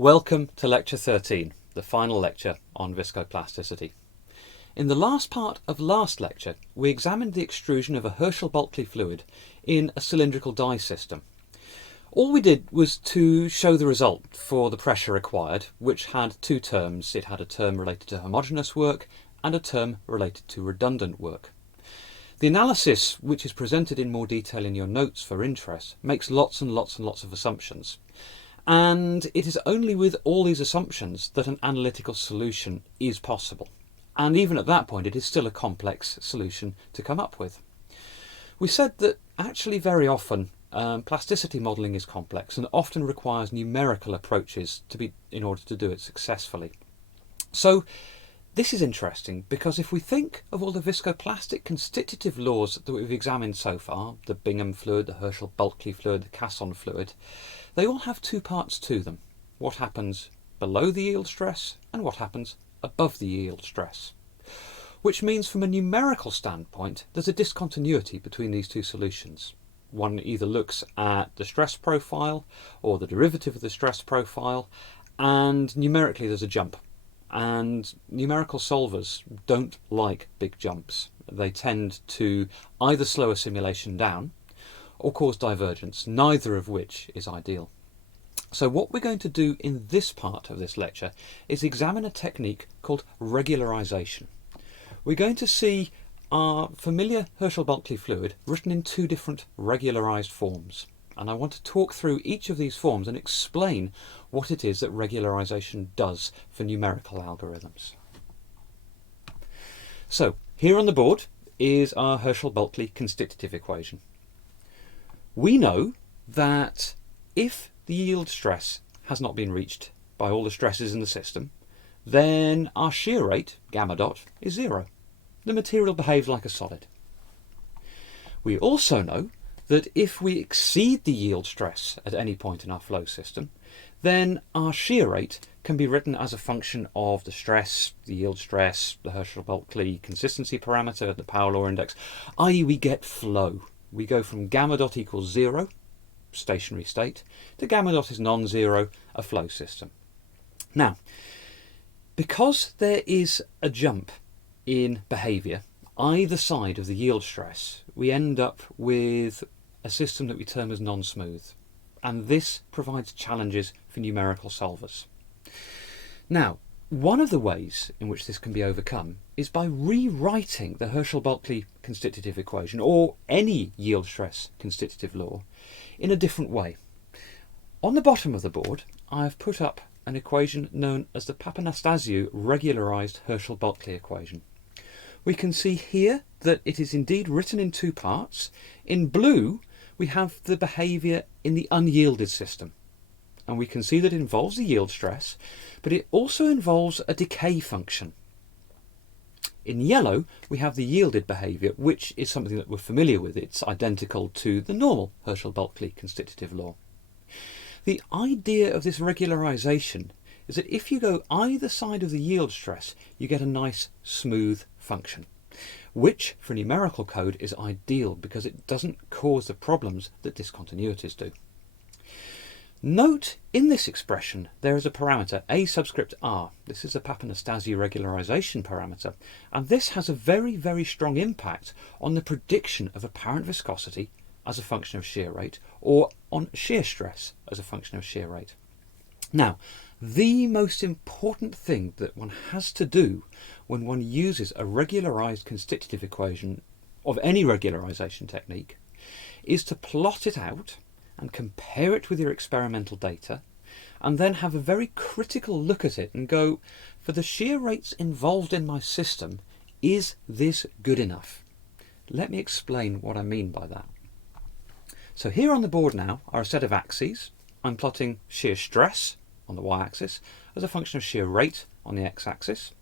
Welcome to Lecture 13, the final lecture on viscoplasticity. In the last part of last lecture, we examined the extrusion of a Herschel-Bulkley fluid in a cylindrical dye system. All we did was to show the result for the pressure required, which had two terms. It had a term related to homogeneous work and a term related to redundant work. The analysis, which is presented in more detail in your notes for interest, makes lots and lots of assumptions. And it is only with all these assumptions that an analytical solution is possible. And even at that point, it is still a complex solution to come up with. We said that actually very often plasticity modelling is complex and often requires numerical approaches in order to do it successfully. So this is interesting because if we think of all the viscoplastic constitutive laws that we've examined so far, the Bingham fluid, the Herschel-Bulkley fluid, the Casson fluid, they all have two parts to them. What happens below the yield stress and what happens above the yield stress. Which means from a numerical standpoint, there's a discontinuity between these two solutions. One either looks at the stress profile or the derivative of the stress profile, and numerically there's a jump. And numerical solvers don't like big jumps. They tend to either slow a simulation down or cause divergence, neither of which is ideal. So what we're going to do in this part of this lecture is examine a technique called regularisation. We're going to see our familiar Herschel-Bulkley fluid written in two different regularised forms. And I want to talk through each of these forms and explain what it is that regularisation does for numerical algorithms. So here on the board is our Herschel-Bulkley constitutive equation. We know that if the yield stress has not been reached by all the stresses in the system, then our shear rate, gamma dot, is zero. The material behaves like a solid. We also know that if we exceed the yield stress at any point in our flow system, then our shear rate can be written as a function of the stress, the yield stress, the Herschel-Bulkley consistency parameter, the power law index, i.e. we get flow. We go from gamma dot equals zero, stationary state, to gamma dot is non-zero, a flow system. Now, because there is a jump in behaviour either side of the yield stress, we end up with a system that we term as non-smooth, and this provides challenges for numerical solvers. Now, one of the ways in which this can be overcome is by rewriting the Herschel-Bulkley constitutive equation, or any yield stress constitutive law, in a different way. On the bottom of the board, I have put up an equation known as the Papanastasiou regularised Herschel-Bulkley equation. We can see here that it is indeed written in two parts. In blue, we have the behaviour in the unyielded system. And we can see that it involves the yield stress, but it also involves a decay function. In yellow, we have the yielded behaviour, which is something that we're familiar with. It's identical to the normal Herschel-Bulkley constitutive law. The idea of this regularisation is that if you go either side of the yield stress, you get a nice smooth function, which for numerical code is ideal because it doesn't cause the problems that discontinuities do. Note in this expression there is a parameter a subscript r. This is a Papanastasiou regularisation parameter, and this has a very strong impact on the prediction of apparent viscosity as a function of shear rate, or on shear stress as a function of shear rate. Now, the most important thing that one has to do when one uses a regularised constitutive equation of any regularisation technique is to plot it out and compare it with your experimental data, and then have a very critical look at it and go, for the shear rates involved in my system, is this good enough? Let me explain what I mean by that. So here on the board now are a set of axes. I'm plotting shear stress on the y-axis as a function of shear rate on the x-axis.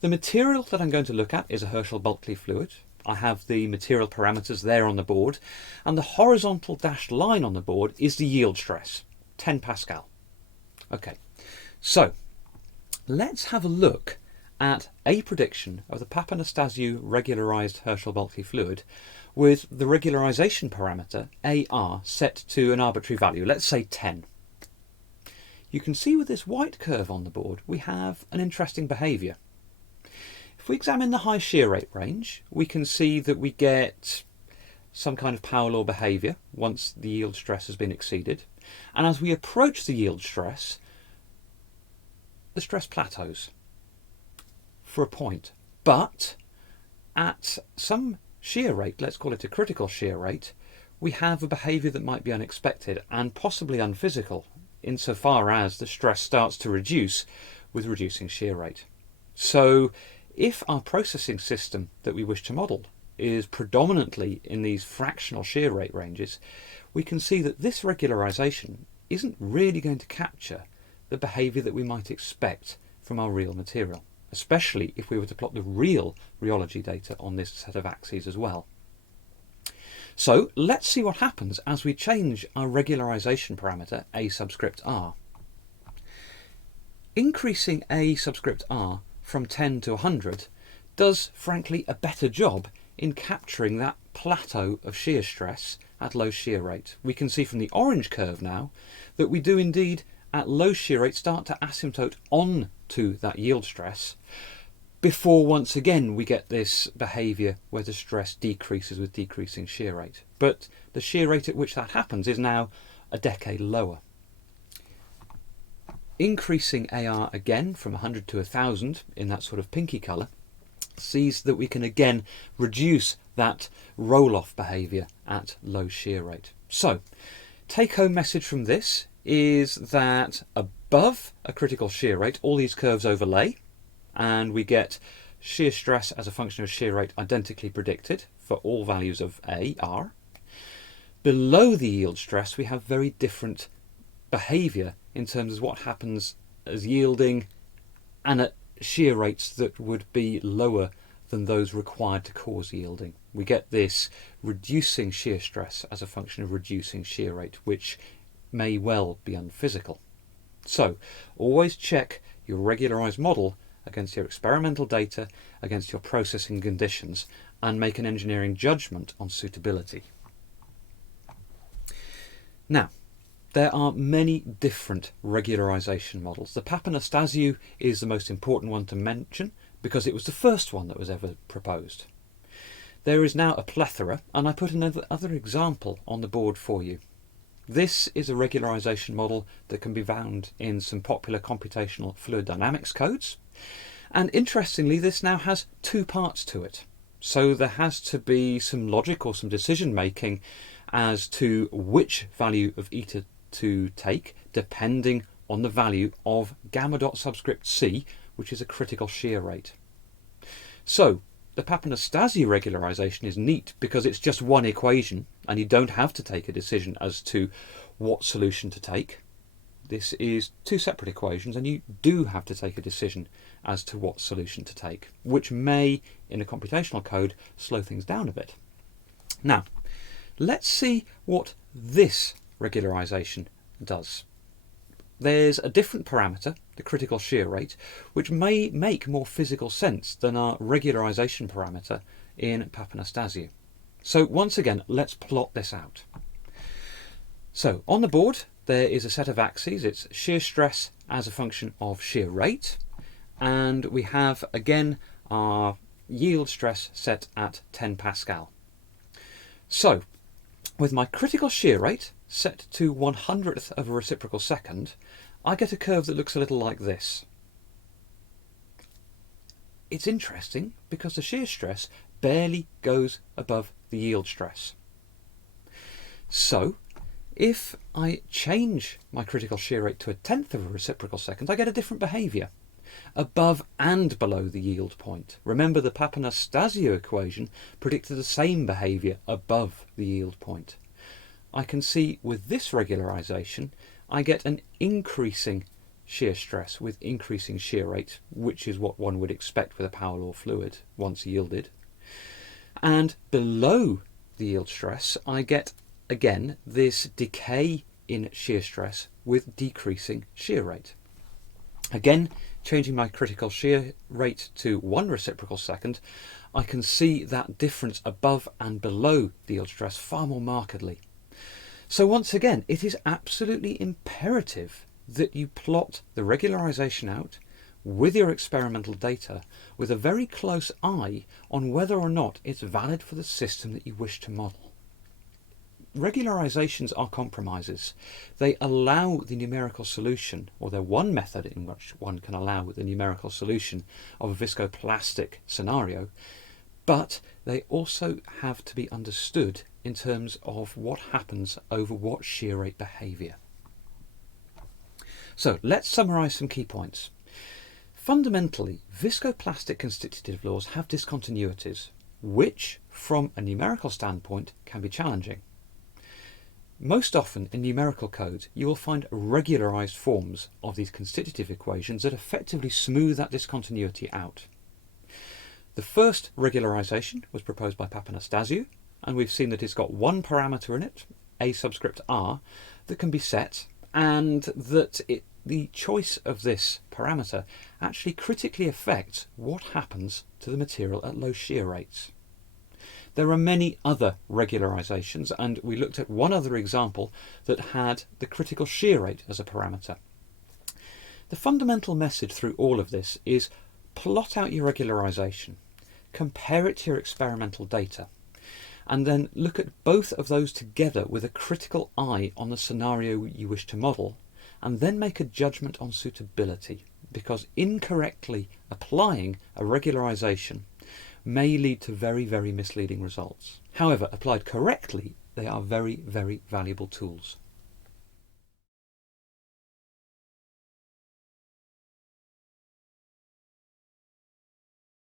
The material that I'm going to look at is a Herschel-Bulkley fluid. I have the material parameters there on the board, and the horizontal dashed line on the board is the yield stress, 10 Pascal. Okay, so let's have a look at a prediction of the Papanastasiou regularised Herschel-Bulkley fluid with the regularisation parameter AR set to an arbitrary value, let's say 10. you can see with this white curve on the board we have an interesting behaviour. If we examine the high shear rate range, we can see that we get some kind of power law behaviour once the yield stress has been exceeded, and as we approach the yield stress, the stress plateaus for a point. But at some shear rate, let's call it a critical shear rate, we have a behaviour that might be unexpected and possibly unphysical, insofar as the stress starts to reduce with reducing shear rate. So if our processing system that we wish to model is predominantly in these fractional shear rate ranges, we can see that this regularisation isn't really going to capture the behaviour that we might expect from our real material, especially if we were to plot the real rheology data on this set of axes as well. So let's see what happens as we change our regularisation parameter A subscript r. Increasing A subscript r from 10 to 100 does frankly a better job in capturing that plateau of shear stress at low shear rate. We can see from the orange curve now that we do indeed at low shear rate start to asymptote on to that yield stress before once again we get this behaviour where the stress decreases with decreasing shear rate. But the shear rate at which that happens is now a decade lower. Increasing AR again from 100 to 1000 in that sort of pinky colour sees that we can again reduce that roll-off behaviour at low shear rate. So, take-home message from this is that above a critical shear rate, all these curves overlay, and we get shear stress as a function of shear rate identically predicted for all values of A, R. Below the yield stress, we have very different behaviour in terms of what happens as yielding and at shear rates that would be lower than those required to cause yielding. We get this reducing shear stress as a function of reducing shear rate, which may well be unphysical. So always check your regularised model against your experimental data, against your processing conditions, and make an engineering judgment on suitability. Now, there are many different regularisation models. The Papanastasiou is the most important one to mention because it was the first one that was ever proposed. There is now a plethora, and I put another example on the board for you. This is a regularisation model that can be found in some popular computational fluid dynamics codes. And interestingly, this now has two parts to it. So there has to be some logic or some decision making as to which value of eta to take, depending on the value of gamma dot subscript c, which is a critical shear rate. So the Papanastasiou regularisation is neat because it's just one equation and you don't have to take a decision as to what solution to take. This is two separate equations and you do have to take a decision as to what solution to take, which may, in a computational code, slow things down a bit. Now, let's see what this regularisation does. There's a different parameter, the critical shear rate, which may make more physical sense than our regularisation parameter in Papanastasiou. So once again, let's plot this out. So on the board, there is a set of axes. It's shear stress as a function of shear rate, and we have again our yield stress set at 10 Pascal. So with my critical shear rate set to 1/100th of a reciprocal second, I get a curve that looks a little like this. It's interesting because the shear stress barely goes above the yield stress. So if I change my critical shear rate to 1/10th of a reciprocal second, I get a different behaviour, above and below the yield point. Remember, the Papanastasiou equation predicted the same behaviour above the yield point. I can see with this regularisation, I get an increasing shear stress with increasing shear rate, which is what one would expect with a power law fluid once yielded. And below the yield stress, I get again this decay in shear stress with decreasing shear rate. Again, changing my critical shear rate to 1 reciprocal second, I can see that difference above and below the yield stress far more markedly. So once again, it is absolutely imperative that you plot the regularisation out with your experimental data with a very close eye on whether or not it's valid for the system that you wish to model. Regularisations are compromises. They allow the numerical solution, or they're one method in which one can allow the numerical solution of a viscoplastic scenario, but they also have to be understood in terms of what happens over what shear rate behaviour. So let's summarise some key points. Fundamentally, viscoplastic constitutive laws have discontinuities, which, from a numerical standpoint, can be challenging. Most often in numerical codes you will find regularised forms of these constitutive equations that effectively smooth that discontinuity out. The first regularisation was proposed by Papanastasiou, and we've seen that it's got one parameter in it, a subscript r, that can be set, and that the choice of this parameter actually critically affects what happens to the material at low shear rates. There are many other regularisations, and we looked at one other example that had the critical shear rate as a parameter. The fundamental message through all of this is plot out your regularisation, compare it to your experimental data, and then look at both of those together with a critical eye on the scenario you wish to model, and then make a judgment on suitability, because incorrectly applying a regularisation may lead to very, very misleading results. However, applied correctly, they are very, very valuable tools.